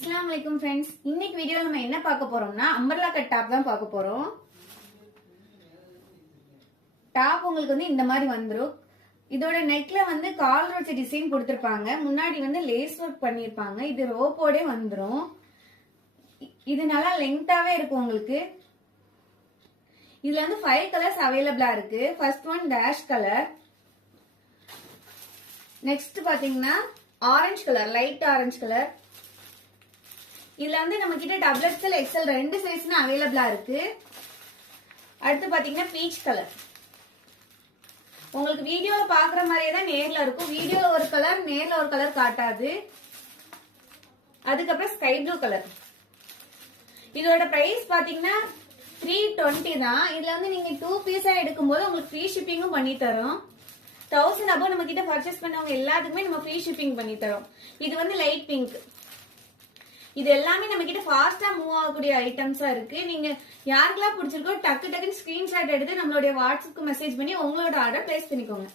अस्सलाम वालेकुम फ्रेंड्स இன்னைக்கு வீடியோல நம்ம என்ன பார்க்க போறோம்னா அம்பர்லா கட் டாப் தான் பார்க்க போறோம். டாப் உங்களுக்கு வந்து இந்த மாதிரி வந்துரும். இதோட நெக்ல வந்து காலர் வச்ச டிசைன் கொடுத்திருப்பாங்க. முன்னாடி வந்து லேஸ் வர்க் பண்ணிருப்பாங்க. இது ரோப்போட வந்துரும். இது நல்லா லெங்தாவே இருக்கும் உங்களுக்கு. இதுல வந்து 5 கலர்ஸ் அவைலபிளா இருக்கு. First one dash colour. Next பாத்தீங்கன்னா orange colour, light orange colour. இதுல வந்து நம்ம கிட்ட டபுள் எக்ஸ்எல் எக்ஸ்எல் ரெண்டு சைஸ்மே அவைலபிளா இருக்கு. அடுத்து பாத்தீங்கன்னா பீச் கலர். உங்களுக்கு வீடியோல பாக்குற மாதிரியே தான் நேர்ல இருக்கும். வீடியோல ஒரு கலர், நேர்ல ஒரு கலர் காட்டாது. அதுக்கப்புறம் ஸ்கை ப்ளூ கலர். இதோட பிரைஸ் பாத்தீங்கன்னா 320 தான். இதுல வந்து நீங்க 2 பீஸா எடுக்கும்போது உங்களுக்கு ஃப்ரீ ஷிப்பிங்கும் பண்ணி தரோம். 1000 above நம்ம கிட்ட பர்ச்சேஸ் பண்ணவங்க எல்லாத்துக்குமே நம்ம ஃப்ரீ ஷிப்பிங் பண்ணி தரோம். இது வந்து லைட் பிங்க். இது எல்லாமே நம்ம கிட்ட ஃபாஸ்டா மூவ் ஆகக்கூடிய ஐட்டம்ஸா இருக்கு. நீங்க யாருக்கெல்லாம் பிடிச்சிருக்கோ டக்கு டக்குன்னு ஸ்கிரீன்ஷாட் எடுத்து நம்மளுடைய வாட்ஸ்அப்க்கு மெசேஜ் பண்ணி உங்களோட ஆர்டர் பிளேஸ் பண்ணிக்கோங்க.